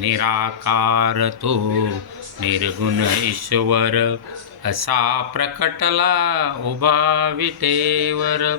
निराकार तो निर्गुण ईश्वर असा प्रकटला उभा विटेवर.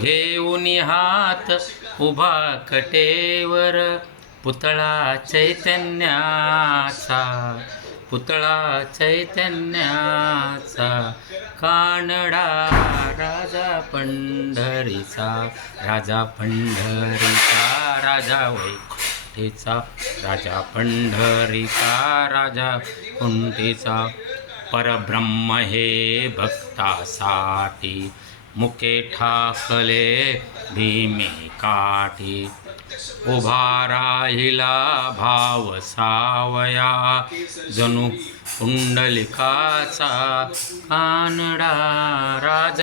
घेऊन हात उभा कटेवर. पुतळा चैतन्याचा पुतळा चैतन्याचा. कानडा राजा पंढरीचा राजा पंढरीचा राजा वैकुंठीचा राजा पंढरीचा राजा कुंठीचा परब्रह्म हे भक्तासाठी मुके ठाकले भीमे काठी. उभा राहिला भाव सावया. जणू कुंडलिकाचा कानडा राजा